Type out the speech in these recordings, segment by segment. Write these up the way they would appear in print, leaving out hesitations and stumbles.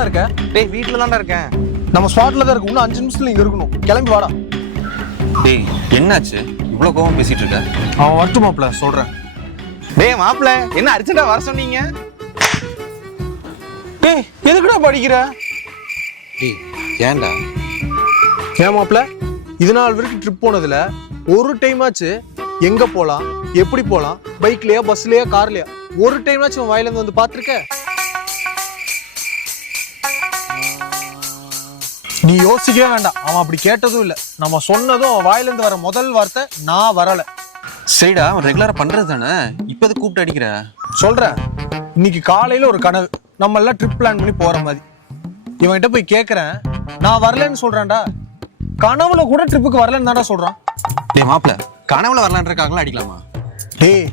எங்கடா இருக்க? டேய் வீட்ல தான்டா இருக்கேன். நம்ம ஸ்பாட்ல தான் இருக்கு. இன்னும் 5 நிமிஷத்துல இங்க இருக்கணும். கிளம்பி வாடா. டேய் என்னாச்சு இவ்வளவு கோவம் பேசிட்டு இருக்க? அவன் வரட்டும் மாப்ள, சொல்றேன். டேய் மாப்ள என்ன அர்ஜென்ட்டா வர சொன்னீங்க? டேய் எதுக்குடா படிக்கிற? டேய் ஏன்டா? ஏன் மாப்ள, இது நாள் வரைக்கும் ட்ரிப் போனதுல ஒரு டைம் ஆச்சு எங்க போலாம், எப்படி போலாம், பைக்லயா பஸ்லயா கார்லயா ஒரு டைம் ஆச்சு உன் வாயில இருந்து வந்து பாத்துருக்க? நீ யோசிக்கவே வேண்டாம். அவன் அப்படி கேட்டதும் இல்ல. நம்ம சொன்னதும் அவன் வாயில இருந்து வர முதல் வார்த்தை நான் வரல. சரிடா அவன் ரெகுலரா பண்றது தானே, இப்ப எதுக்கு கூப்பிட்டு அடிக்கிற? சொல்றேன். இன்னைக்கு காலையில ஒரு கனவு, நம்ம எல்லாம் ட்ரிப் பிளான் பண்ணி போற மாதிரி. இவன்கிட்ட போய் கேக்குறேன், நான் வரலன்னு சொல்றான்டா. கனவுல கூட ட்ரிப்புக்கு வரலன்னு தான்டா சொல்றான். டேய் மாப்ள கனவுல வரலான்றக்காகலாம் அடிக்கலாமா? டேய்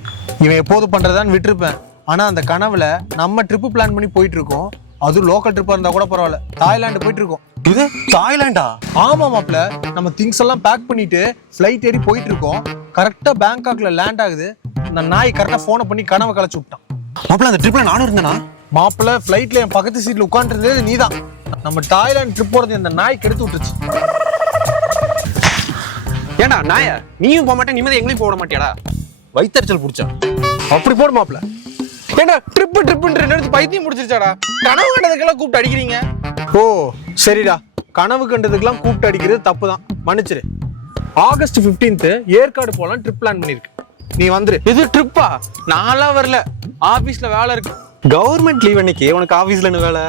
இவன் எப்போது பண்றதான்னு விட்டுருப்பேன். ஆனா அந்த கனவுல நம்ம ட்ரிப்பு பிளான் பண்ணி போயிட்டு இருக்கோம். அதுவும் லோக்கல் ட்ரிப்பா இருந்தா கூட பரவாயில்ல, தாய்லாந்து போயிட்டு இருக்கோம். இது தாய்லாண்டா? ஆமா மாப்ள, நம்ம திங்ஸ் எல்லாம் பேக் பண்ணிட்டு ஃபிளைட் ஏறி போயிட்டு இருக்கோம். கரெக்டா பேங்காக்ல லேண்ட் ஆகுது. இந்த நாய் கரெக்டா போனை பண்ணி கனவை கலைச்சு விட்டான். மாப்ள அந்த ட்ரிப்ல நானும் இருந்தேனா? மாப்பிள்ள ஃபிளைட்ல என் பக்கத்து சீட்ல உட்கார்ந்து இருந்தது நீதான். நம்ம தாய்லாந்து ட்ரிப் போறது இந்த நாய் கெடுத்து விட்டுருச்சு. ஏண்டா நாய நீயும் போக மாட்டே, நிம்மதி எங்களையும் போட மாட்டியாடா? வயித்தறிச்சல் புடிச்சா அப்படி போடு மாப்ள. ஏண்டா ட்ரிப்புன்னு எடுத்து பைத்தியம் முடிச்சிருச்சாடா? கனவு கண்டதுக்கெல்லாம் கூப்பிட்டு அடிக்கிறீங்க. ஓ சரிடா, கனவு கண்டதுக்கெல்லாம் கூப்பிட்டு அடிக்கிறது தப்பு தான், மன்னிச்சிரு. ஆகஸ்ட் 15 ஏற்காடு போலாம் ட்ரிப் பிளான் பண்ணிருக்கு. நீ வந்துரு. இது ட்ரிப்பா? நான்லாம் வரல, ஆபீஸ்ல வேலை இருக்கு. கவர்மெண்ட் லீவ் அன்னைக்கு உனக்கு ஆபீஸ்ல என்ன வேலை?